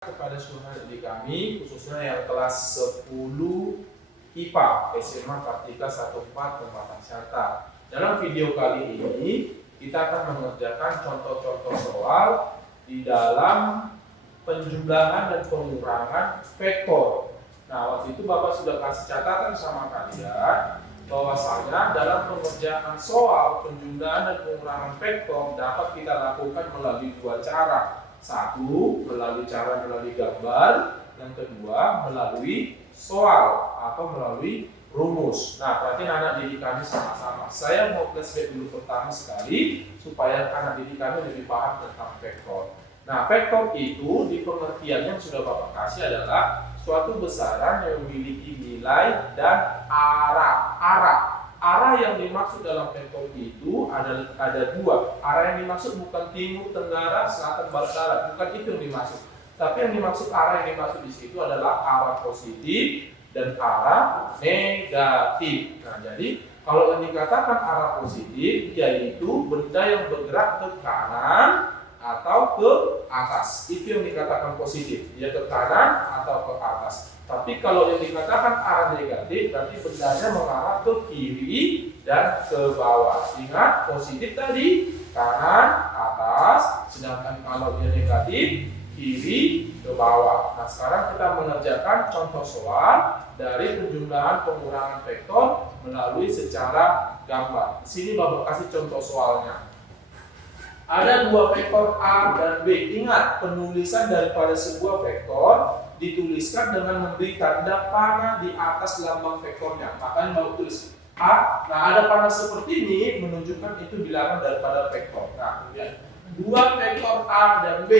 Kepada seluruh adik kami, khususnya yang kelas 10 IPA SMA Kartika 14 Tempatan Syata. Dalam video kali ini, kita akan mengerjakan contoh-contoh soal di dalam penjumlahan dan pengurangan vektor. Nah, waktu itu Bapak sudah kasih catatan sama kalian bahwasanya dalam pengerjaan soal penjumlahan dan pengurangan vektor dapat kita lakukan melalui dua cara. Satu, melalui gambar, yang kedua melalui soal atau melalui rumus. Nah, berarti anak didik kami sama-sama. Saya mau flashback dulu pertama sekali supaya anak didik kami lebih paham tentang vektor. Nah, vektor itu di pengertian yang sudah Bapak kasih adalah suatu besaran yang memiliki nilai dan arah. Arah yang dimaksud dalam vektor itu ada dua. Arah yang dimaksud bukan timur, tenggara, selatan, barat, bukan itu yang dimaksud. Tapi yang dimaksud arah yang dimaksud di situ adalah arah positif dan arah negatif. Nah, jadi kalau yang dikatakan arah positif yaitu benda yang bergerak ke kanan atau ke atas. Itu yang dikatakan positif, ya ke kanan atau ke atas. Tapi kalau yang dikatakan arah negatif berarti bendanya mengarah ke kiri dan ke bawah. Ingat, positif tadi kanan atas, sedangkan kalau yang negatif kiri ke bawah. Nah, sekarang kita mengerjakan contoh soal dari penjumlahan pengurangan vektor melalui secara gambar. Di sini Bapak kasih contoh soalnya. Ada dua vektor A dan B. Ingat, penulisan daripada sebuah vektor dituliskan dengan memberi tanda panah di atas lambang vektornya. Makanya mau tulis A. Nah, ada panah seperti ini menunjukkan itu bilangan daripada vektor. Nah, kemudian dua vektor A dan B.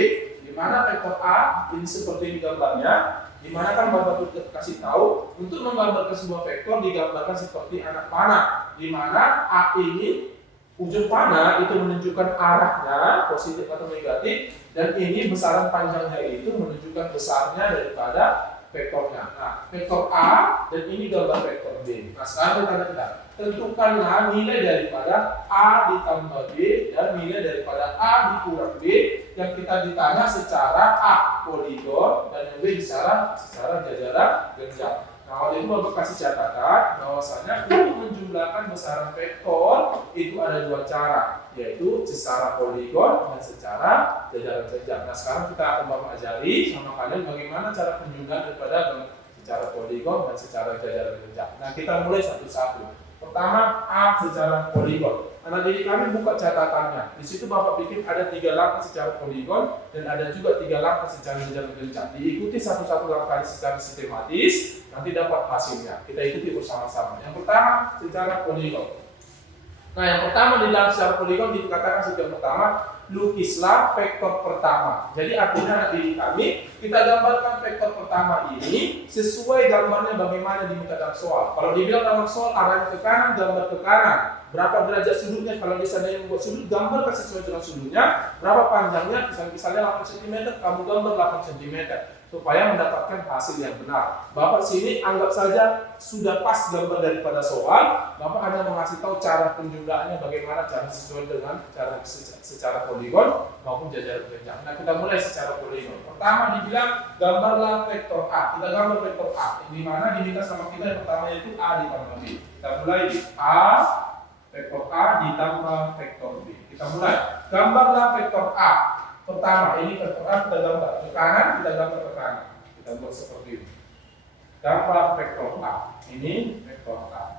Di mana vektor A ini seperti di gambarnya, di mana kan Bapak kasih tahu untuk menggambarkan sebuah vektor digambarkan seperti anak panah. Di mana A ini ujung panah itu menunjukkan arahnya positif atau negatif, dan ini besaran panjangnya itu menunjukkan besarnya daripada vektornya. Nah, vektor A dan ini gambar vektor B. Nah, sekarang kita tentukanlah nilai daripada A ditambah B dan nilai daripada A dikurang B yang kita ditanya secara A poligon dan yang B secara jajaran genjang. Nah, oleh itu Bapak kasih catatan bahwasanya untuk menjumlahkan besaran vektor itu ada dua cara, yaitu secara poligon dan secara jajaran genjang. Nah, sekarang kita akan Bapak ajari sama kalian bagaimana cara penjumlahan daripada secara poligon dan secara jajaran genjang. Nah, kita mulai satu-satu. Pertama, A secara poligon. Anak didik kami buka catatannya. Di situ Bapak bikin ada 3 langkah secara poligon dan ada juga 3 langkah secara jajaran genjang. Diikuti satu-satu langkah secara sistematis, nanti dapat hasilnya. Kita ikuti bersama-sama. Yang pertama, secara poligon. Nah, yang pertama di dalam secara poligon dikatakan sejak pertama, lukislah vektor pertama. Jadi artinya anak didik kami, kita gambarkan vektor pertama ini sesuai gambarnya bagaimana diminta dalam soal. Kalau dibilang dalam soal arahnya ke kanan, gambar ke kanan. Berapa derajat sudutnya, kalau misalnya yang membuat sudut, gambarkan sesuai dengan sudutnya. Berapa panjangnya, misalnya 8 cm, kamu gambar 8 cm. Supaya mendapatkan hasil yang benar. Bapak sini anggap saja sudah pas gambar daripada soal. Bapak hanya mengasih tahu cara penjumlahannya bagaimana, cara sesuai dengan cara secara poligon maupun jajaran genjang. Nah, kita mulai secara poligon. Pertama dibilang gambarlah vektor A. Kita gambar vektor A. Di mana diminta sama kita yang pertama yaitu A ditambah B. Kita mulai di A, vektor A ditambah vektor B. Kita mulai. Gambarlah vektor A. Pertama, ini vektor A kita gambar ke kanan, kita gambar ke kanan. Kita buat seperti ini. Gambar vektor A. Ini vektor A.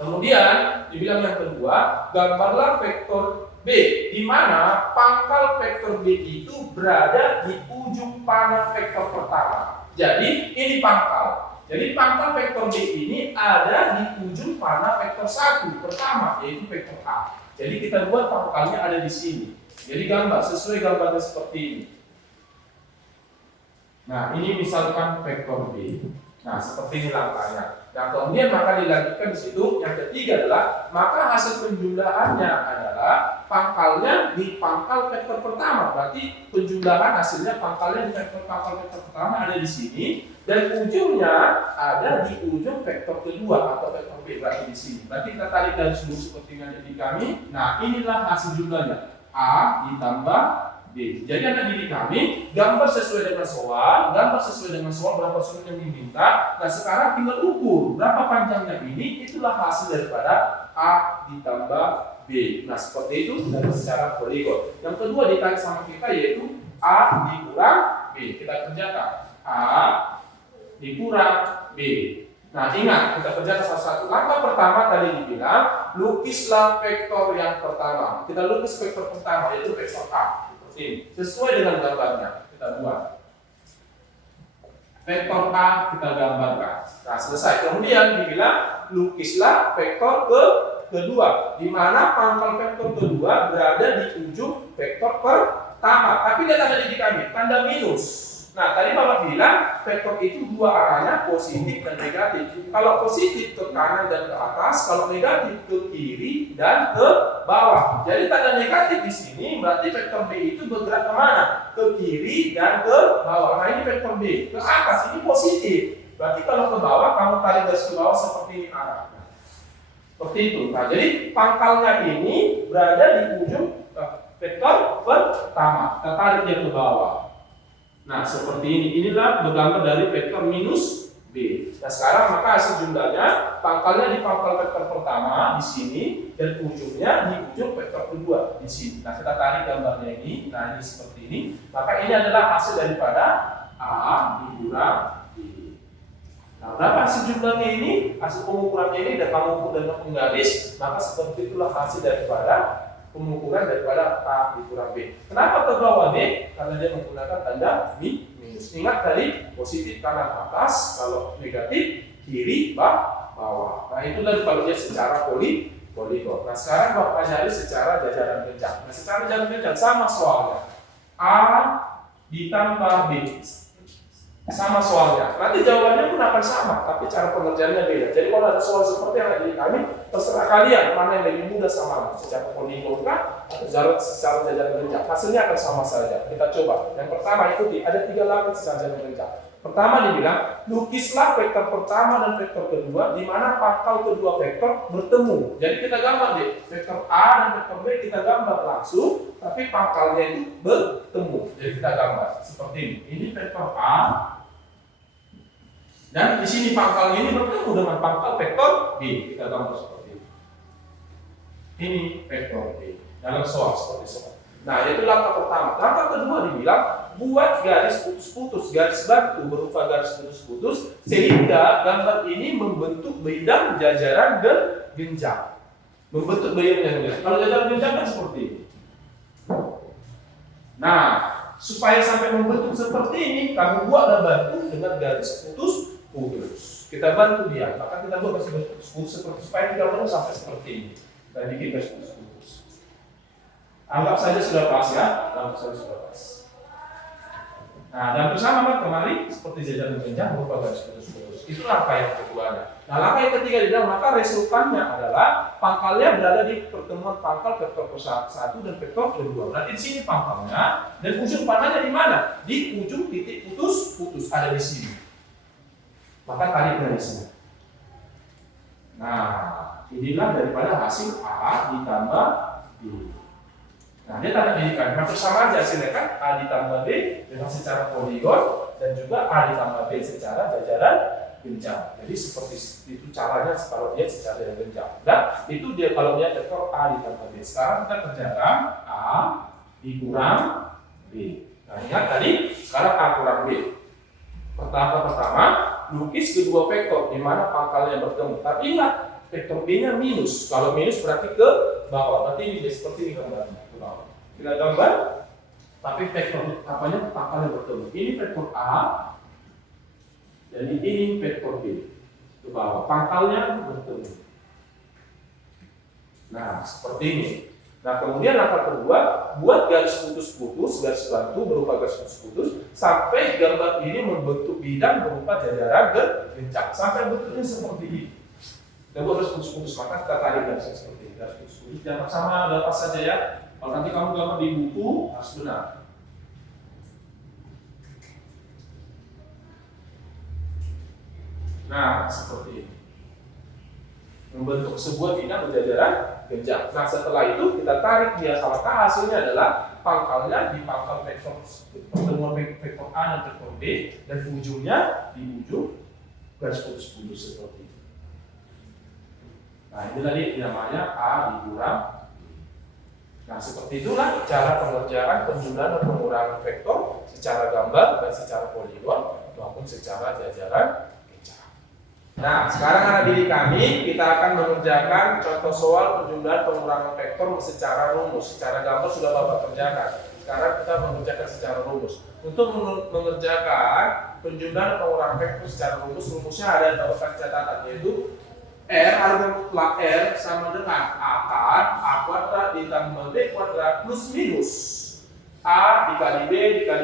Kemudian, dibilang yang kedua, gambarlah vektor B, di mana pangkal vektor B itu berada di ujung panah vektor pertama. Jadi, ini pangkal. Jadi, pangkal vektor B ini ada di ujung panah vektor 1 pertama, yaitu vektor A. Jadi, kita buat pangkalnya ada di sini. Jadi gambar sesuai gambarnya seperti ini. Nah, ini misalkan vektor B. Nah, seperti ini langkahnya. Dan kemudian maka dilanjutkan di situ. Yang ketiga adalah maka hasil penjumlahannya adalah pangkalnya di pangkal vektor pertama. Berarti penjumlahan hasilnya pangkalnya di pangkal vektor pertama ada di sini dan ujungnya ada di ujung vektor kedua atau vektor B berarti di sini. Berarti kita tarik garis lurus seperti yang ada di kami. Nah, inilah hasil jumlahnya. A ditambah B B. Jadi anak didik kami, gambar sesuai dengan soal, berapa soal yang diminta. Nah sekarang tinggal ukur berapa panjangnya ini, itulah hasil daripada A ditambah B. Nah seperti itu dari secara poligon. Yang kedua ditarik sama kita yaitu A dikurang B. Kita kerjakan A dikurang B. Nah ingat, kita kerjakan satu-satu. Langkah pertama tadi dibilang, lukislah vektor yang pertama. Kita lukis vektor pertama yaitu vektor A. Seperti ini. Sesuai dengan gambarnya kita buat. Vektor A kita gambarkan. Nah selesai. Kemudian dibilang, lukislah vektor kedua, di mana pangkal vektor kedua berada di ujung vektor pertama. Tapi lihat tanda didik kami, tanda minus. Nah, tadi Bapak bilang vektor itu dua arahnya positif dan negatif. Kalau positif ke kanan dan ke atas, kalau negatif ke kiri dan ke bawah. Jadi tanda negatif di sini berarti vektor B itu bergerak kemana? Ke kiri dan ke bawah. Nah, ini vektor B. Ke atas ini positif. Berarti kalau ke bawah kamu tarik garis ke bawah seperti ini arahnya. Seperti itu. Nah, jadi pangkalnya ini berada di ujung vektor pertama. Kita tarik dia ke bawah. Nah seperti ini, inilah bergambar dari vektor minus B. Nah sekarang maka hasil jumlahnya pangkalnya di pangkal vektor pertama di sini dan ujungnya di ujung vektor kedua di sini. Nah kita tarik gambarnya ini, nah ini seperti ini. Maka ini adalah hasil daripada A dikurang B. Nah berapa hasil jumlahnya ini? Hasil pengukurannya ini dan kamu ukur dengan penggaris, maka seperti itulah hasil daripada pengukuran daripada A dikurang B. Kenapa ke bawah B? Karena dia menggunakan tanda minus. Ingat tadi positif kanan atas, kalau negatif kiri bawah. Nah itulah kalau dia secara poligon. Nah sekarang Bapak pelajari secara jajaran genjang. Nah secara jajaran genjang sama soalnya. A ditambah B. Sama soalnya. Nanti jawabannya pun akan sama, tapi cara pengerjaannya beda. Jadi kalau ada soal seperti yang ada di kami, terserah kalian mana yang lebih mudah sama secara poligon kah atau secara jajaran genjang. Hasilnya akan sama saja. Kita coba. Yang pertama ikuti, ada 3 langkah secara jajaran genjang. Pertama dibilang, lukislah vektor pertama dan vektor kedua di mana pangkal kedua vektor bertemu. Jadi kita gambar deh, vektor A dan vektor B kita gambar langsung, tapi pangkalnya itu bertemu. Jadi kita gambar seperti ini. Ini vektor A. Dan di sini pangkalnya ini bertemu dengan pangkal vektor B. Kita gambar seperti ini. Ini vektor B. Dalam soal seperti soal. Nah, itu langkah pertama. Langkah kedua dibilang buat garis putus-putus, garis bantu berupa garis putus-putus sehingga gambar ini membentuk bidang jajaran genjang. Membentuk bidang genjang. Kalau jajaran genjang kan seperti ini. Nah, supaya sampai membentuk seperti ini, kamu buatlah bantu dengan garis putus-putus. Kita bantu dia, maka kita buat garis putus-putus supaya tidak perlu sampai seperti ini. Kita bikin garis putus-putus. Anggap saja sudah pas ya, anggap saja sudah pas. Nah, dan bersama kemarin seperti jajaran genjang berupa garis putus-putus. Itu langkah yang kedua. Nah, langkah yang ketiga di dalam maka resultannya adalah pangkalnya berada di pertemuan pangkal vektor satu dan vektor kedua. Berarti di sini pangkalnya dan ujung panahnya di mana? Di ujung titik putus-putus ada di sini. Maka tarik garisnya. Nah, inilah daripada hasil A ditambah B. Nah, dia tanda didikan. Hampir sama aja hasilnya kan? A ditambah B dengan secara poligon dan juga A ditambah B secara jajaran genjang. Jadi seperti itu caranya kalau dia secara jajaran genjang. Nah, itu dia kalau dia vektor A ditambah B. Sekarang kita kerjakan A dikurang B. Nah, ingat tadi sekarang A kurang B. Pertama, lukis kedua vektor di mana pangkalnya bertemu. Tapi ingat, vektor B-nya minus. Kalau minus berarti ke bawah. Berarti ini seperti ini gambarnya. Kita gambar, tapi vektor apanya pangkalnya bertemu. Ini vektor A, dan ini vektor B ke bawah. Pangkalnya bertemu. Nah, seperti ini. Nah, kemudian langkah kedua, buat garis putus-putus, garis bantu berupa garis putus-putus, sampai gambar ini membentuk bidang berupa jajaran genjang. Sampai bentuknya seperti ini. Kita buat garis putus-putus, maka kita tarik garisnya seperti ini. Garis putus-putus, jangan sama dapat saja ya. Kalau nanti kamu gambar di buku, harus benar. Nah, seperti ini. Membentuk sebuah bidang berjajaran genjang. Nah, setelah itu kita tarik dia, maka hasilnya adalah pangkalnya di pangkal vektor pertemuan vektor A dan vektor B, dan ujungnya di ujung garis putus seperti itu. Nah, ini tadi namanya A dikurang B. Nah, seperti itulah cara pengerjaan penjumlahan dan pengurangan vektor secara gambar dan secara poligon maupun secara jajaran bicara. Nah, sekarang anak didik kami, kita akan mengerjakan contoh soal penjumlahan pengurangan vektor secara rumus. Secara gambar sudah Bapak kerjakan. Sekarang kita mengerjakan secara rumus. Untuk mengerjakan penjumlahan pengurangan vektor secara rumus, rumusnya ada di bawah catatan, yaitu R harga mutlak R sama dengan akar A kuadrat ditambah B kuadrat plus minus A dikali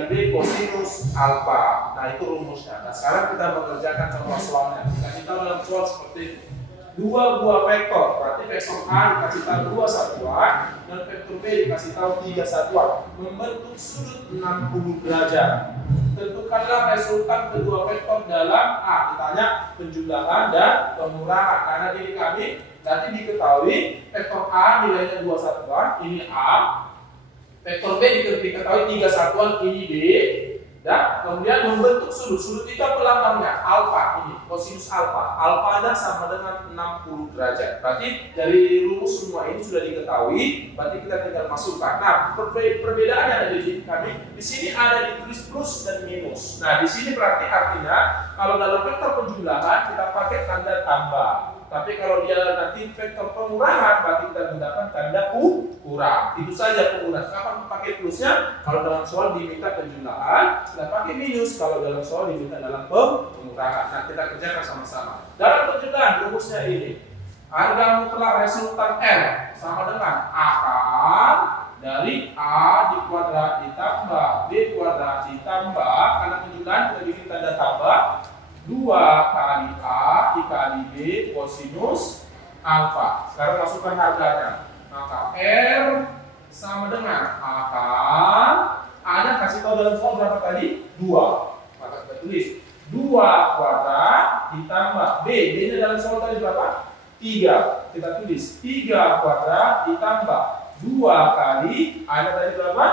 B kosinus alfa. Nah, itu rumusnya. Nah, sekarang kita mengerjakan contoh soalnya. Kita dalam soal seperti itu. Dua buah vektor, berarti vektor A dikasih tahu 2 satuan dan vektor B dikasih tahu 3 satuan, membentuk sudut 60 derajat. Tentukanlah resultan kedua vektor dalam A. Ditanya penjumlahan dan pengurangan. Karena diri kami nanti diketahui vektor A nilainya 2 satuan, ini A. Vektor B diketahui 3 satuan, ini B. Dan kemudian membentuk sudut. Sudut itu pelambangnya alfa, ini kosinus alfa. Alfanya sama dengan 60 derajat. Berarti dari rumus semua ini sudah diketahui. Berarti kita tinggal masukkan. Nah, perbedaannya ada di kami. Di sini ada ditulis plus dan minus. Nah, di sini berarti artinya kalau dalam vektor penjumlahan kita pakai tanda tambah. Tapi kalau dia nanti vektor pengurangan, berarti kita gunakan tanda kurang. Itu saja pengurangan. Kapan pakai plusnya? Kalau dalam soal diminta penjumlahan, kita pakai minus. Kalau dalam soal diminta dalam pengurangan. Nah, kita kerjakan sama-sama. Dalam penjumlahan rumusnya ini, harga mutlak resultan R sama dengan akar dari A di kuadrat ditambah B kuadrat ditambah, karena penjumlahan kita bikin tanda tambah, 2 kali A dikali B kosinus alfa. Sekarang masukkan harganya. Maka R sama dengan akar, A-nya kasih tahu dalam soal berapa tadi? 2. Maka kita tulis 2 kuadrat ditambah B. B-nya dalam soal tadi berapa? 3. Kita tulis 3 kuadrat ditambah 2 kali A-nya tadi berapa?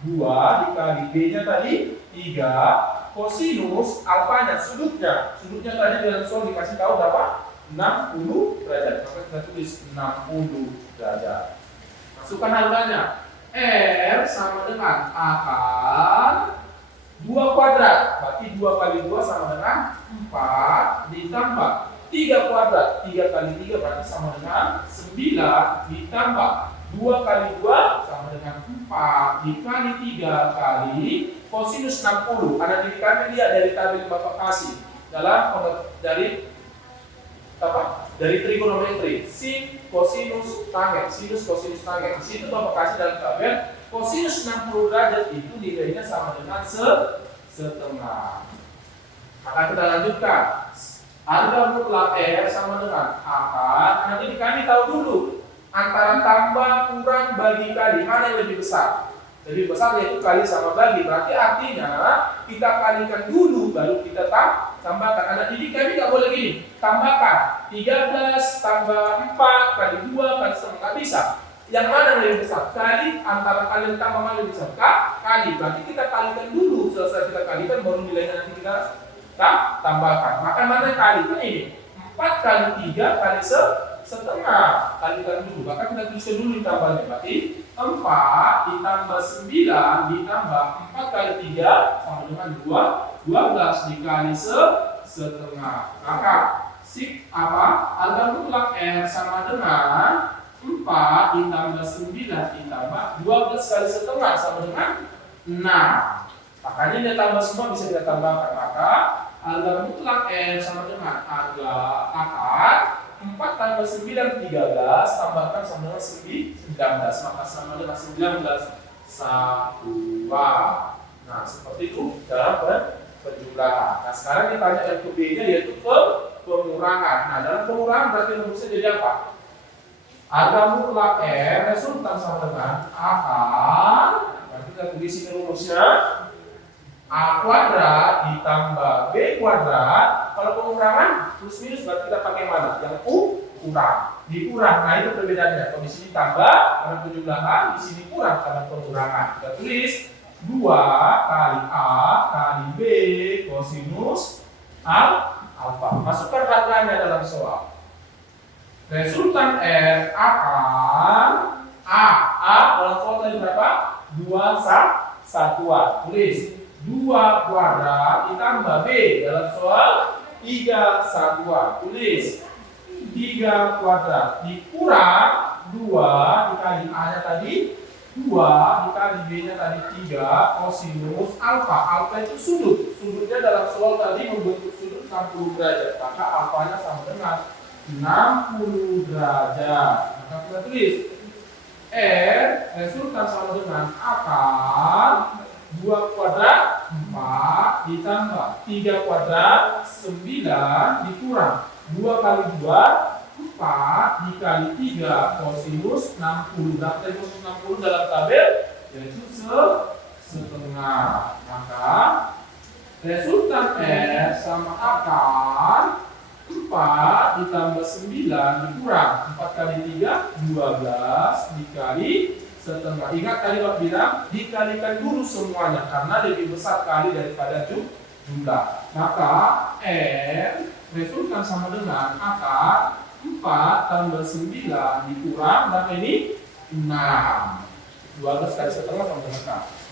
2 dikali B-nya tadi 3 kosinus alfanya, sudutnya tadi dalam soal dikasih tahu berapa? 60 derajat. Maka kita tulis 60 derajat. Masukkan harganya. R sama dengan akar 2 kuadrat, berarti 2 kali 2 sama dengan 4 ditambah 3 kuadrat, 3 kali 3 berarti sama dengan 9 ditambah 2 kali 2 sama dengan 4 dikali 3 kali kosinus 60. Ada di kami lihat dari tabel Bapak kasih dari trigonometri sin kosinus tangent, sinus kosinus tangent. Di situ Bapak kasih dalam tabel kosinus 60 derajat itu nilainya sama dengan setengah. Maka kita lanjutkan. Harga mutlak R sama dengan akar. Nanti kami tahu dulu antara tambah, kurang, bagi, kali, mana yang lebih besar? Lebih besar yaitu kali sama bagi. Berarti artinya kita kalikan dulu baru kita tambahkan. Anak didik kami nggak boleh gini, tambahkan 13 tambah 4 kali 2 kali setengah, nggak bisa. Yang mana yang lebih besar? Kali, antara kali dan tambah mana lebih besar? Kali. Berarti kita kalikan dulu. Selesai kita kalikan baru nilainya nanti kita tambahkan. Maka mana yang kali? Kan ini 4 kali 3 kali setengah, kalikan dulu. Maka kita tuliskan dulu tambahnya. Berarti 4 ditambah 9 ditambah 4 kali 3 sama dengan 12 dikali setengah. Maka harga mutlak R sama dengan 4 ditambah 9 ditambah 12 kali setengah sama dengan 6. Makanya dia tambah semua bisa kita tambahkan. Maka harga mutlak R sama dengan harga akar 4 tambah 9 13 tambahkan sama dengan 19, maka sama dengan 19 satuan. Nah, seperti itu dalam penjumlahan. Nah, sekarang ditanya R ke B nya yaitu pengurangan. Nah, dalam pengurangan berarti rumusnya jadi apa? Harga mutlak R resultan sama dengan akar, berarti kita tulis ini rumusnya A kuadrat ditambah B kuadrat. Kalau pengurangan plus minus berarti kita pakai mana? Yang kurang. Dikurang, nah itu perbedaannya. Kalau di sini tambah karena penjumlahan, di sini kurang karena pengurangan. Kita tulis 2 kali A kali B kosinus alfa. Masukkan harganya dalam soal. Resultan R akan A dalam soal tadi berapa? 2 satuan. Tulis 2 kuadrat ditambah B dalam soal 3 satuan. Tulis 3 kuadrat dikurang 2 dikali A-nya tadi 2 dikali B-nya tadi 3 kosinus alfa. Alfa itu sudut. Sudutnya dalam soal tadi membentuk sudut 60 derajat. Maka alfanya sama dengan 60 derajat. Maka kita tulis R resultan sama dengan akan 2 kuadrat 4 ditambah 3 kuadrat 9 dikurang 2 kali 2 4 dikali 3 kosinus 60. Berapa dari kosinus 60 dalam tabel? Yaitu setengah. Maka resultan R sama akan 4 ditambah 9 dikurang 4 kali 3 12 dikali setengah. Ingat tadi Pak bilang dikalikan dulu semuanya karena lebih besar kali daripada jumlah. Maka R resultan sama dengan akar 4 tambah 9 dikurang berapa ini? 6. 12 kali setengah sama dengan K.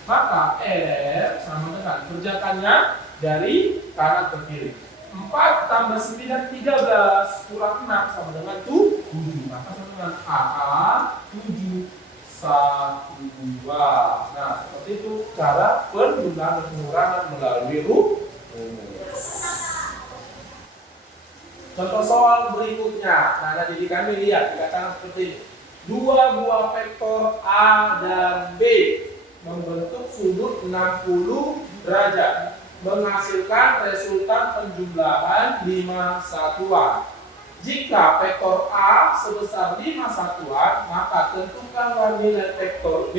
Maka R sama dengan kerjakannya dari kanan ke kiri. 4 tambah 9 13 kurang 6 sama dengan 7. Maka sama dengan akar 7 1 2. Nah, seperti itu cara penjumlahan dan pengurangan melalui rumus. Contoh soal berikutnya. Nah, tadi kami lihat dikatakan seperti ini. 2 buah vektor A dan B membentuk sudut 60 derajat, menghasilkan resultan penjumlahan 5 satuan. Jika vektor A sebesar 5 satuan, maka tentukanlah nilai vektor B.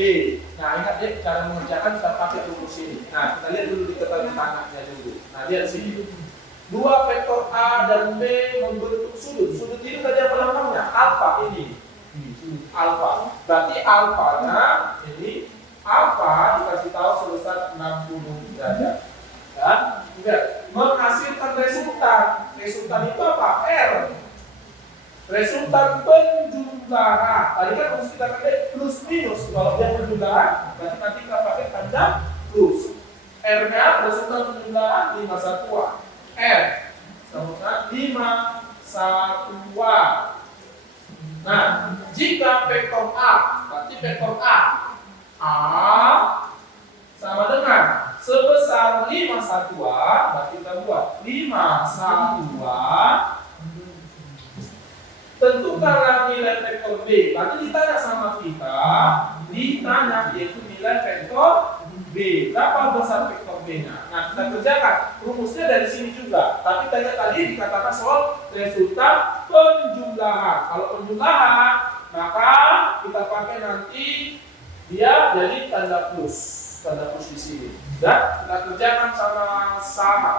Nah, ingat ya, cara mengerjakan kita pakai rumus ini. Nah, kita lihat dulu di tengah-tengahnya dulu. Nah, lihat sini. 2 vektor A dan B membentuk sudut. Sudut ini tadi apa lambangnya? Alfa ini. Alfa. Berarti alfanya ini alfa dikasih tahu sebesar 60 derajat. Dan menghasilkan resultan. Resultan itu apa? R. Resultan penjumlahan. Tadi kan harus kita pakai plus minus. Kalau dia penjumlahan, berarti nanti kita pakai tanda plus. R-nya resultan penjumlahan 5 satuan. R sama dengan 5 satuan. Nah, jika vektor A, berarti vektor A sama dengan sebesar 5 satuan, berarti kita buat 5 satuan. Tentukanlah nilai vektor B. Berarti ditanya sama kita, ditanya yaitu nilai vektor B. Berapa besar vektor B-nya? Nah, kita kerjakan. Rumusnya dari sini juga. Tapi tadi dikatakan soal resultan penjumlahan. Kalau penjumlahan, maka kita pakai nanti dia jadi tanda plus. Tanda plus di sini. Dan kita kerjakan sama-sama.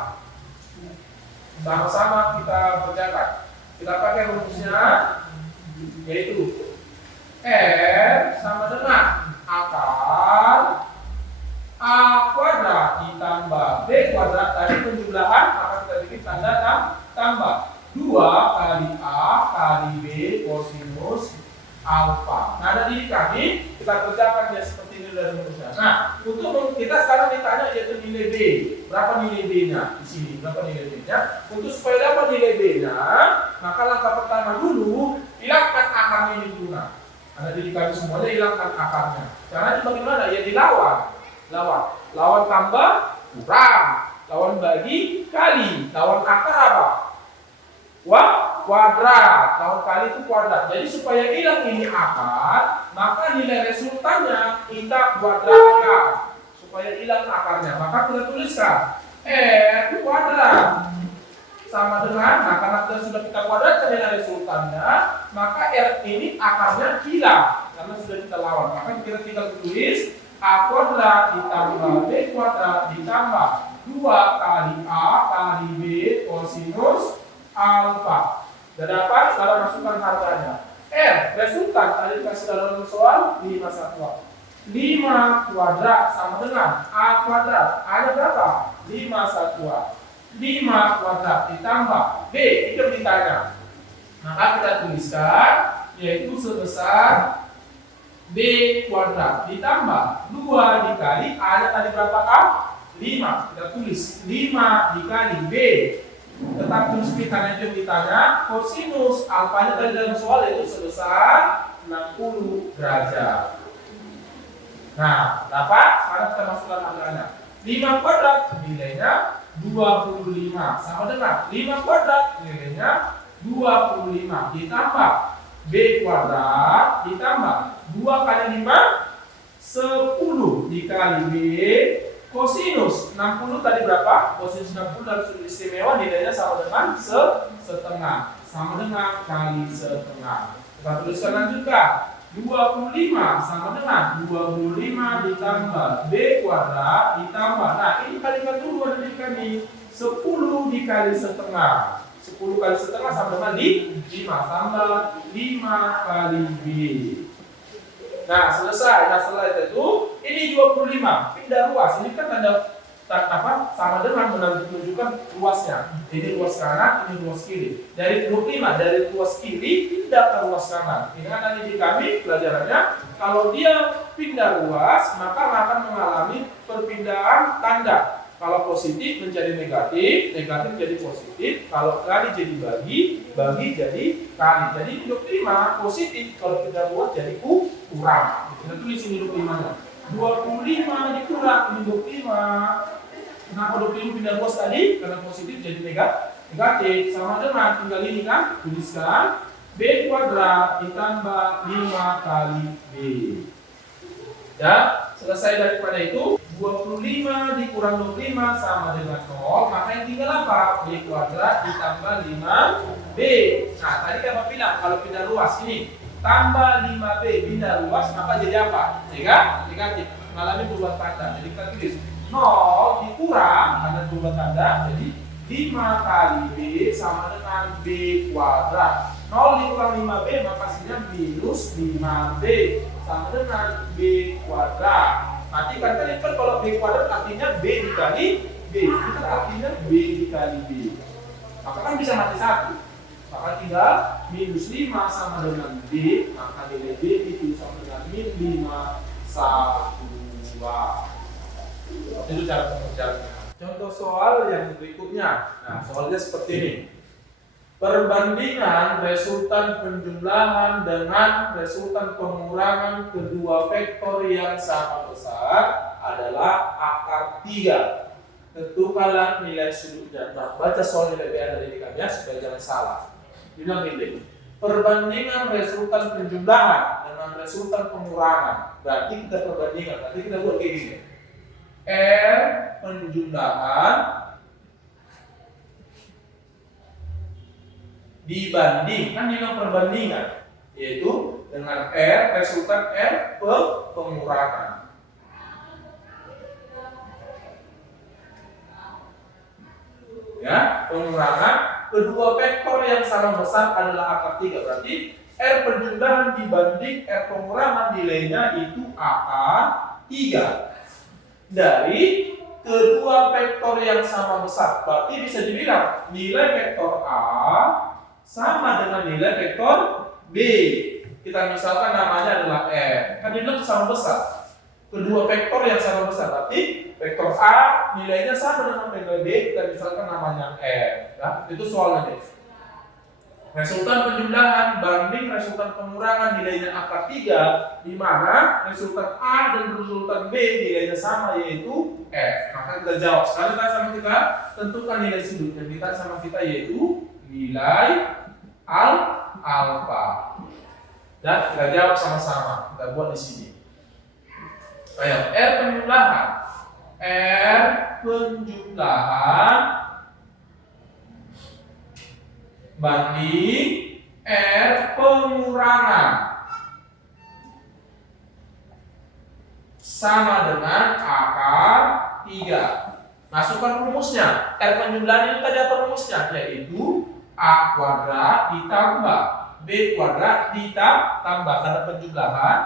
Sama-sama kita kerjakan. Kita pakai rumusnya yaitu R sama dengan akar A kuadrat ditambah B kuadrat. Tadi penjumlahan, maka kita bikin tanda tambah 2 kali A kali B kosinus alfa. Nah, ada di kami kita kerjakan ya seperti ini dari rumusnya. Nah, untuk kita sekarang ditanya yaitu nilai B. Berapa nilai B-nya? Di sini berapa nilai B-nya? Untuk supaya dapat nilai B-nya, maka langkah pertama dulu hilangkan akarnya ini dulu. Ada di kami semuanya hilangkan akarnya. Caranya bagaimana? Ya dilawan. Lawan tambah kurang, lawan bagi kali, lawan akar apa? Kuadrat, lawan kali itu kuadrat. Jadi supaya hilang ini akar, maka nilai resultannya kita kuadratkan supaya hilang akarnya. Maka kita tuliskan R kuadrat sama dengan, nah karena sudah kita kuadratkan nilai resultannya, maka R ini akarnya hilang karena sudah kita lawan. Maka kita tinggal tulis A kuadrat ditambah B kuadrat ditambah 2 kali A kali B kosinus alfa. Dan apa? Sekarang masukkan harganya. R, resultan tadi dikasih dalam soal 5 satuan. 5 kuadrat sama dengan A kuadrat. A-nya berapa? 5 satuan. 5 kuadrat ditambah B, itu ditanya. Maka kita tuliskan yaitu sebesar B kuadrat ditambah 2 dikali A-nya tadi berapa A? 5. Kita tulis 5 dikali B. Tetap tulis karena itu ditanya. Kosinus alfanya tadi dalam soal itu sebesar 60 derajat. Nah, dapat? Sekarang kita masukkan angkanya. 5 kuadrat nilainya 25 sama dengan 5 kuadrat nilainya 25 ditambah B kuadrat ditambah 2 kali 5 10 dikali B kosinus 60 tadi berapa? Kosinus 60 dalam sudut istimewa nilainya sama dengan setengah sama dengan kali setengah. Kita tuliskan lanjutkan 25 sama dengan 25 ditambah B kuadrat ditambah, nah ini kalikan dulu adik kami 10 dikali setengah 10 kali setengah sama dengan 5 tambah 5 kali B. Nah selesai, nah setelah itu ini 25 pindah ruas, ini kan tanda apa sama dengan menunjukkan luasnya. Ini ruas kanan, ini ruas kiri. Dari 25 dari ruas kiri pindah ke ruas kanan. Ini kan tadi di kami pelajarannya kalau dia pindah ruas maka akan mengalami perpindahan tanda. Kalau positif menjadi negatif, negatif jadi positif. Kalau kali jadi bagi, bagi jadi kali. Jadi 25 positif, kalau pindah ruas jadi kurang. Kita tulis ini 25-nya. 25 dikurang ini 25. Kenapa 25 pindah ruas tadi? Karena positif jadi negatif. Sama dengan tinggal ini kan, tuliskan B kuadrat ditambah 5 kali B. Ya, selesai daripada itu 25 dikurang 25 sama dengan 0. Maka yang tinggal apa? B kuadrat ditambah 5B. Nah, tadi kita bilang kalau pindah ruas ini tambah 5B pindah ruas maka jadi apa? Negatif. Mengalami perubahan tanda. Jadi kita tulis 0 dikurang karena berubah tanda jadi 5 kali B sama dengan B kuadrat. 0 dikurang 5B maka hasilnya minus 5B sama dengan B kuadrat. Nanti kan tadi kalau B kuadrat artinya B dikali B, itu artinya B dikali B. Maka kan bisa mati 1. Maka tinggal minus 5 sama dengan B, maka nilai B itu sama dengan min 5 1 2. Itu cara pengerjaannya. Contoh soal yang berikutnya. Nah, soalnya seperti ini. Perbandingan resultan penjumlahan dengan resultan pengurangan kedua vektor yang sama besar adalah akar 3. Tentukanlah nilai sudutnya. Nah, baca soal nilai B ada di kami ya, supaya jangan salah. Bilang ini. Perbandingan resultan penjumlahan dengan resultan pengurangan. Berarti kita perbandingan. Berarti kita buat kayak gini. R penjumlahan dibanding, kan ini perbandingan, yaitu dengan R resultan R pengurangan. Ya, pengurangan kedua vektor yang sama besar adalah akar 3. Berarti R penjumlahan dibanding R pengurangan nilainya itu akar 3. Dari kedua vektor yang sama besar. Berarti bisa dibilang nilai vektor A sama dengan nilai vektor B. Kita misalkan namanya adalah R. Kan ini sama besar. Kedua vektor yang sama besar. Berarti vektor A nilainya sama dengan nilai B. Kita misalkan namanya R. Nah, itu soalnya deh. Resultan penjumlahan banding resultan pengurangan nilainya akar 3, di mana resultan A dan resultan B nilainya sama yaitu F. Maka kita jawab. Sekarang kita sama kita tentukan nilai sudut. Yang kita sama kita yaitu nilai alfa. Dan kita jawab sama-sama. Kita buat di sini. Ayo, R penjumlahan. R penjumlahan banding R pengurangan sama dengan akar 3. Masukkan rumusnya. R penjumlahan ini tadi apa rumusnya? Yaitu A kuadrat ditambah B kuadrat ditambah karena penjumlahan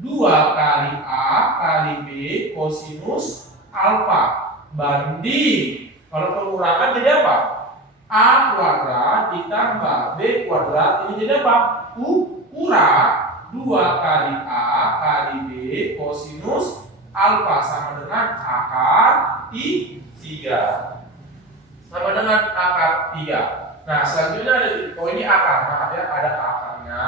2 kali A kali B kosinus alfa banding kalau pengurangan jadi apa? A kuadrat ditambah B kuadrat ini jadi apa? Kurang 2 kali A kali B kosinus alfa sama dengan akar 3 sama dengan akar 3. Nah, selanjutnya ada ini akar, maaf ya, ada akarnya.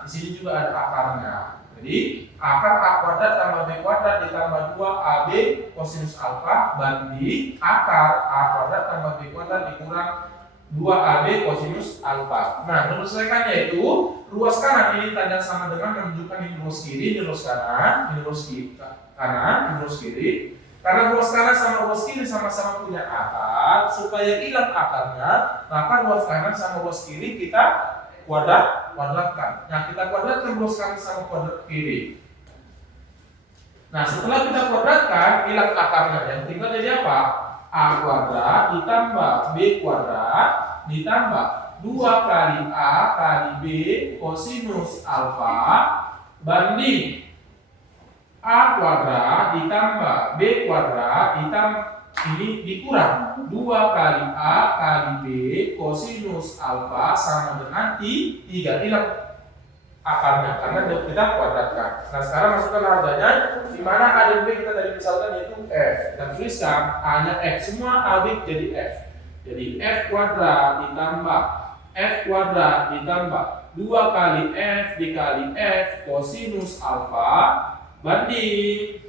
Di sini juga ada akarnya. Jadi, akar A kuadrat tambah B kuadrat ditambah 2AB kosinus alfa banding akar A kuadrat tambah B kuadrat dikurang 2AB kosinus alfa. Nah, menyelesaikannya itu ruas kanan ini tanda sama dengan menunjukkan ini ruas kiri, ini ruas kanan, ini ruas kiri, kanan, ini ruas kiri. Karena ruas kanan sama ruas kiri sama-sama punya akar, supaya hilang akarnya, maka ruas kanan sama ruas kiri kita kuadratkan. Nah, kita kuadratkan ruas kanan sama kuadrat kiri. Nah, setelah kita kuadratkan, hilang akarnya. Yang tinggal jadi apa? A kuadrat ditambah B kuadrat ditambah 2 kali A kali B kosinus alfa banding A kuadrat ditambah B kuadrat ditambah ini dikurang 2 kali A kali B kosinus alfa sama dengan 3 hilang akarnya karena kita kuadratkan. Nah, sekarang masukkan harganya di mana A dan B kita tadi misalkan yaitu F. Kita tuliskan A-nya F, semua A B jadi F. Jadi F kuadrat ditambah F kuadrat ditambah 2 kali F dikali F kosinus alfa banding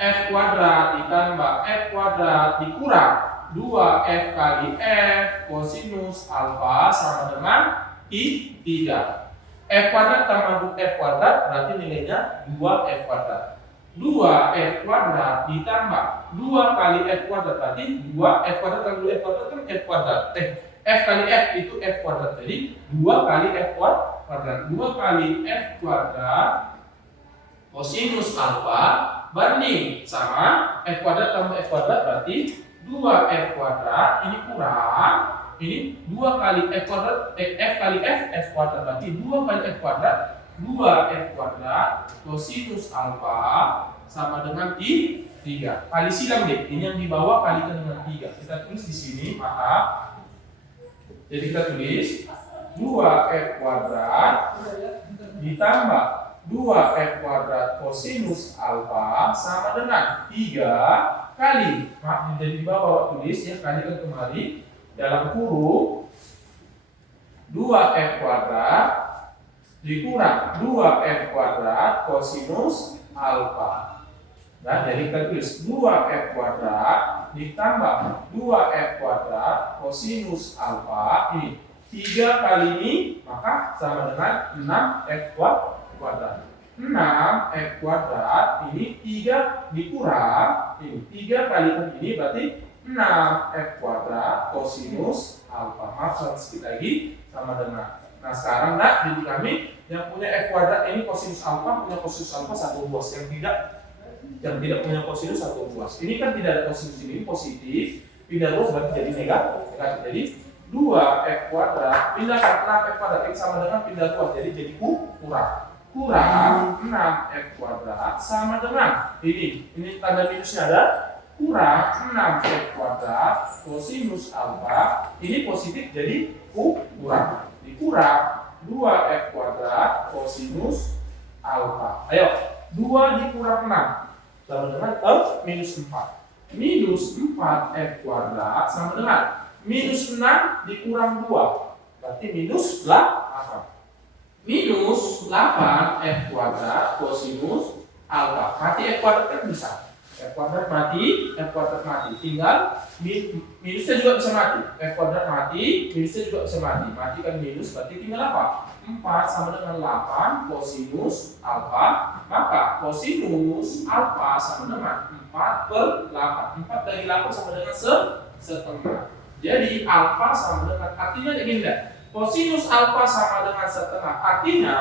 F kuadrat ditambah F kuadrat dikurang 2F kali F kosinus alfa sama dengan 3. F kuadrat tambah F kuadrat berarti nilainya 2F kuadrat. 2F kuadrat ditambah 2 kali F kuadrat berarti 2F kuadrat kali 2F kuadrat kan F kuadrat. F kali F itu F kuadrat. Jadi 2 kali F kuadrat. 2 kali F kuadrat kosinus alfa banding sama F kuadrat tambah F kuadrat berarti 2F kuadrat ini kurang ini 2 kali F kuadrat F kali F kuadrat berarti 2 kali F kuadrat 2F kuadrat kosinus alfa sama dengan 3. Kali silang deh, ini yang di bawah kalikan dengan 3. Kita tulis di sini, maaf. Jadi kita tulis 2F kuadrat ditambah 2F kuadrat kosinus alfa sama dengan 3 kali, maaf, jadi di bawah tulis ya, kalikan kembali dalam kurung 2F kuadrat dikurang 2F kuadrat kosinus alfa. Nah, jadi kita tulis 2F kuadrat ditambah 2F kuadrat kosinus alfa ini 3 kali ini maka sama dengan 6F kuadrat. 6F kuadrat ini 3 dikurang ini 3 kali ini berarti 6F kuadrat kosinus alfa. Maaf sedikit lagi sama dengan. Nah, sekarang jadi kami yang punya F kuadrat ini kosinus alfa punya kosinus alfa 1 ruas, yang tidak punya kosinus 1 ruas. Ini kan tidak ada kosinus ini positif, pindah ruas berarti jadi negatif. Jadi 2F kuadrat pindahkan 6F kuadrat ini sama dengan pindah ruas, jadi kurang 6F kuadrat sama dengan ini tanda minusnya ada kurang 6F kuadrat kosinus alfa ini positif jadi kurang dikurang 2F kuadrat kosinus alfa. Ayo 2 dikurang 6 sama dengan minus 4. Minus 4F kuadrat sama dengan minus 6 dikurang 2 berarti minus 8. Minus 8F kuadrat kosinus alfa. Mati F kuadrat kan bisa. F kuadrat mati, tinggal minusnya juga bisa mati. F kuadrat mati, minusnya juga bisa mati. Mati kan minus berarti tinggal apa? 4 sama dengan 8 kosinus alfa. Maka kosinus alfa sama dengan 4 per 8. 4 dari 8 sama dengan setengah. Jadi alfa sama dengan, artinya gini enggak? Kosinus alfa sama dengan setengah. Artinya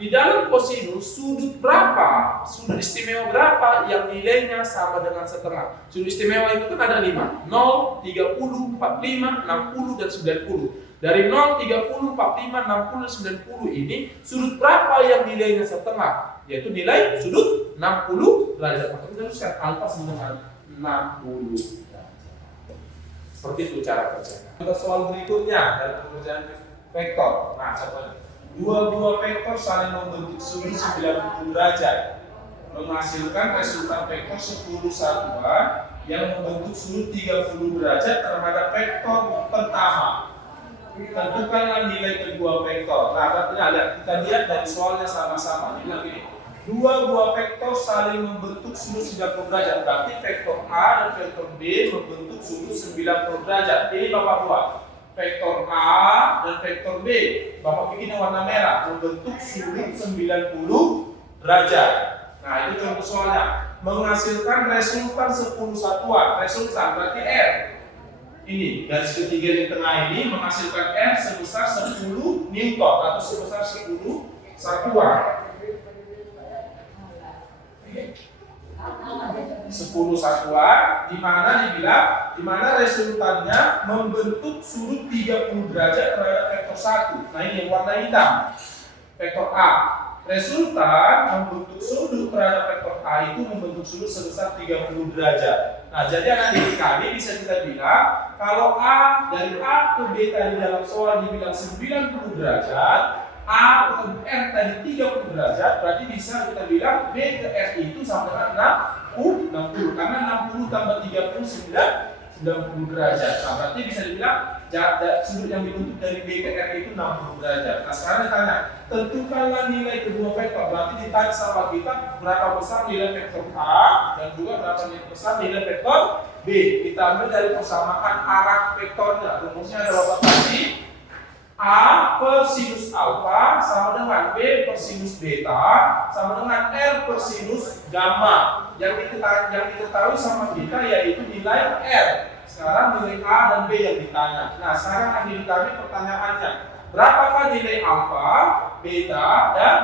di dalam kosinus sudut berapa? Sudut istimewa berapa yang nilainya sama dengan setengah? Sudut istimewa itu kan ada 5. 0, 30, 45, 60 dan 90. Dari 0, 30, 45, 60, 90 ini sudut berapa yang nilainya setengah? Yaitu nilai sudut 60 derajat. Maka kita tuliskan alfa sama dengan 60 derajat. Seperti itu cara kerjanya. Kita soal berikutnya dalam pengerjaan vektor. Nah, contohnya dua buah vektor saling membentuk sudut 90 derajat, menghasilkan resultan vektor 10 satuan yang membentuk sudut 30 derajat terhadap vektor pertama. Tentukanlah nilai kedua vektor. Nah, kita lihat dari soalnya sama-sama. Ini lagi nih. Dua buah vektor saling membentuk sudut 90 derajat. Berarti vektor A dan vektor B membentuk sudut 90 derajat. Ini Bapak buat. Vektor A dan vektor B. Bapak bikin warna merah, membentuk sudut 90 derajat. Nah, itu contoh soalnya. Menghasilkan resultan 10 satuan. Resultan berarti R. Ini garis ketiga di tengah ini menghasilkan R sebesar 10 Newton atau sebesar 10 satuan. 10 satuan di mana resultannya membentuk sudut 30 derajat terhadap vektor 1. Nah, ini yang warna hitam. Vektor A. Resultan membentuk sudut terhadap vektor A itu membentuk sudut sebesar 30 derajat. Nah, jadi anak didik kami bisa kita bilang kalau A dari A ke B tadi dalam soal dibilang 90 derajat, A ke R tadi 30 derajat, berarti bisa kita bilang B ke R itu sama dengan 60 karena 60 tambah 30 90 derajat. Nah, berarti bisa dibilang sudut yang dibentuk dari B ke R itu 60 derajat. Nah, sekarang ditanya, tentukanlah nilai kedua vektor. Berarti ditanya sama kita berapa besar nilai vektor A dan juga berapa besar nilai vektor B. Kita ambil dari persamaan arah vektornya. Rumusnya adalah tadi A per sinus alfa sama dengan B per sinus beta sama dengan R per sinus gamma. Yang diketahui sama kita yaitu nilai R. Sekarang nilai A dan B yang ditanya. Nah, sekarang yang ditanya pertanyaannya, berapakah nilai alfa, beta, dan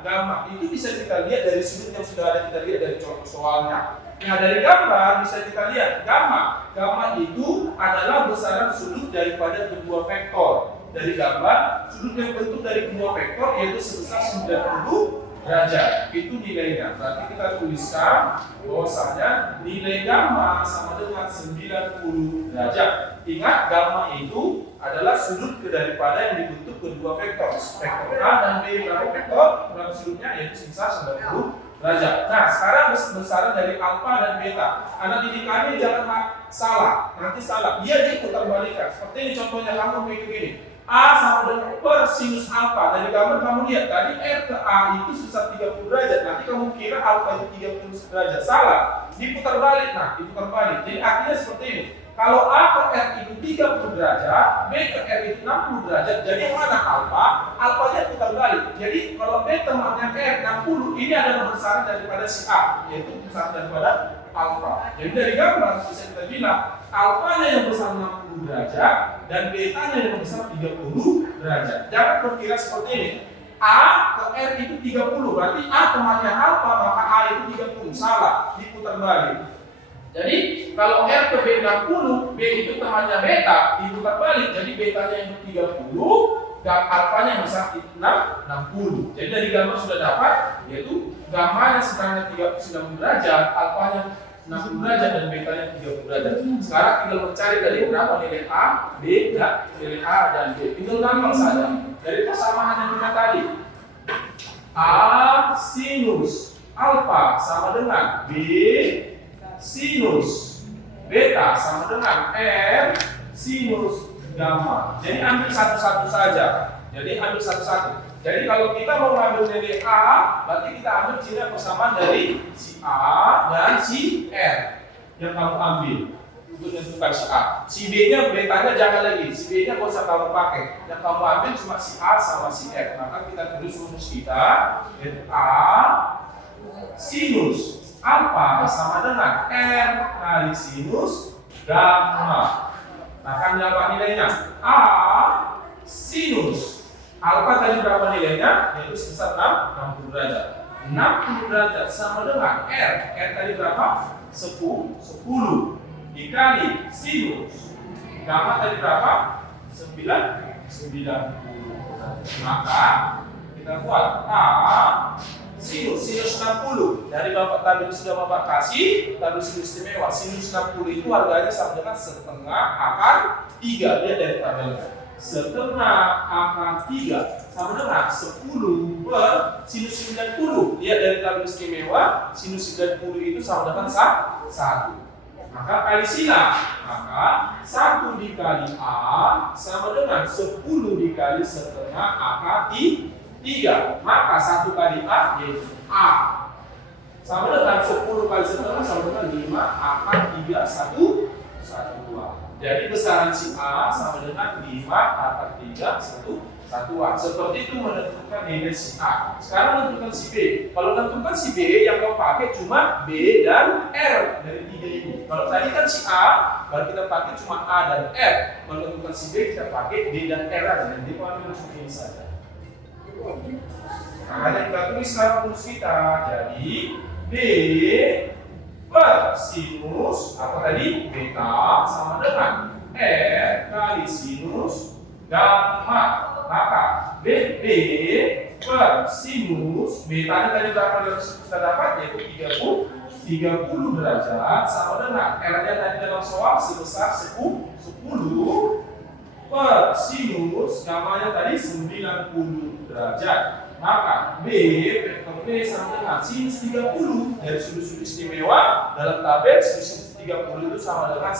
gamma? Itu bisa kita lihat dari sudut yang sudah ada kita lihat dari contoh soalnya. Nah, dari gambar bisa kita lihat gamma. Gamma itu adalah besaran sudut daripada kedua vektor. Dari gambar, sudut yang bentuk dari kedua vektor yaitu sebesar 90 derajat. Itu nilainya. Berarti kita tuliskan bahwasanya nilai gamma sama dengan 90 derajat. Ingat, gamma itu adalah sudut daripada yang dibentuk kedua vektor. Vektor A dan B berapa vektor? Berapa sudutnya? Yaitu sebesar 90 derajat. Nah, sekarang besaran dari alfa dan beta. Anak didik kami jangan salah. Nanti salah. Dia diputar balikan. Seperti ini contohnya, kamu begini. A sama dengan per sinus alfa. Dari gambar kamu lihat tadi R ke A itu sebesar 30 derajat. Nanti kamu kira alfa itu 30 derajat. Salah. Diputar balik. Nah, diputar balik. Jadi artinya seperti ini. Kalau A ke R itu 30 derajat, B ke R itu 60 derajat. Jadi yang mana alfa? Alfanya putar balik. Jadi kalau B temannya R 60, ini adalah besaran daripada si A, yaitu besaran daripada alfa. Jadi dari gambar bisa kita bilang alfanya yang besar 60 derajat dan betanya yang besar 30 derajat. Jangan berkira seperti ini. A ke R itu 30, berarti A temannya alfa, maka A itu 30. Salah, diputar balik. Jadi kalau R ke B 60, B itu temannya beta, diputar balik. Jadi betanya yang 30 dan alfanya yang besar 60. Jadi dari gambar sudah dapat, yaitu gamma yang sebenarnya 90 derajat, alfanya 60 derajat dan betanya 30 derajat. Sekarang tinggal mencari dari berapa nilai A, B, dan nilai A dan B. Tinggal gampang saja. Dari persamaan yang kita tadi, A sinus alfa sama dengan B sinus beta sama dengan R sinus gamma. Jadi ambil satu-satu saja. Jadi kalau kita mau mengambil nilai A, berarti kita ambil ciri persamaan dari si A dan si R yang kamu ambil untuk menentukan si A. Si B-nya, betanya jangan lagi. Si B-nya nggak usah kamu pakai. Yang kamu ambil cuma si A sama si R. Maka kita tulis rumus kita yaitu A sinus alfa sama dengan R kali sinus gamma. Nah, kan berapa nilainya? A sinus alfa tadi berapa nilainya? Yaitu sebesar 60 derajat. 60 derajat sama dengan R. R tadi berapa? 10 dikali sinus gamma tadi berapa? 90 90 derajat. Maka kita buat A sinus 60. Dari Bapak tadi sudah Bapak kasih tabel sinus istimewa. Sinus 60 itu harganya sama dengan setengah akar 3. Lihat dari tabelnya. Setengah akar 3 sama dengan 10 per sinus 90. Lihat dari tabel istimewa, sinus 90 itu sama dengan 1. Maka kali sila, maka 1 dikali A sama dengan 10 dikali setengah akar 3. Maka 1 kali A yaitu A sama dengan 10 kali setengah sama dengan 5 akar 3 1 2. Jadi besaran si A sama dengan 5 akar 3 1 seperti itu menentukan nilai si A. Sekarang menentukan si B. Kalau menentukan si B yang kau pakai cuma B dan R dari 3 ini. Kalau tadi kan si A, baru kita pakai cuma A dan R. Kalau menentukan si B kita pakai B dan R aja. Jadi kau ambil langsung ini saja. Makanya kita tulis sekarang rumus kita. Jadi B per sinus apa tadi? Beta sama dengan R kali sinus gamma. Maka B per sinus beta tadi berapa yang kita dapat yaitu 30 derajat sama dengan R-nya tadi dalam soal sebesar 10 per sinus gamma-nya tadi 90 derajat. Maka B vektor B sama dengan sinus 30 dari sudut-sudut istimewa dalam tabel sinus 30 itu sama dengan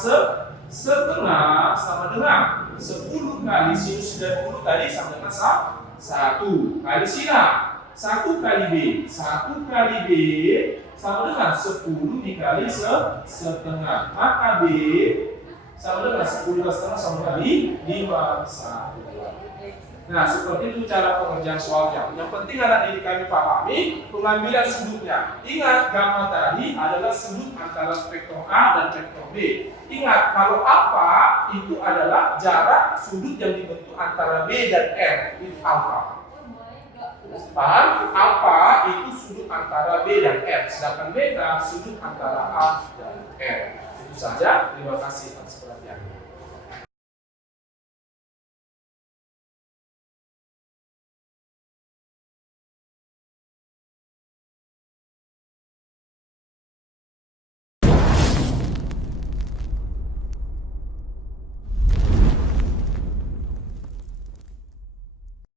setengah sama dengan 10 kali sinus 90 tadi sama dengan 1 kali sila 1 kali B 1 kali B sama dengan 10 dikali setengah. Maka B sama dengan 10 kali setengah sama kali 5 1. Nah, seperti itu cara pengerjaan soalnya. Yang penting anak didik kami pahami pengambilan sudutnya. Ingat, gamma tadi adalah sudut antara vektor A dan vektor B. Ingat, kalau alfa itu adalah jarak sudut yang dibentuk antara B dan R. Itu alfa. Paham? Alfa itu sudut antara B dan R. Sedangkan beta sudut antara A dan R. Itu saja. Terima kasih atas perhatiannya.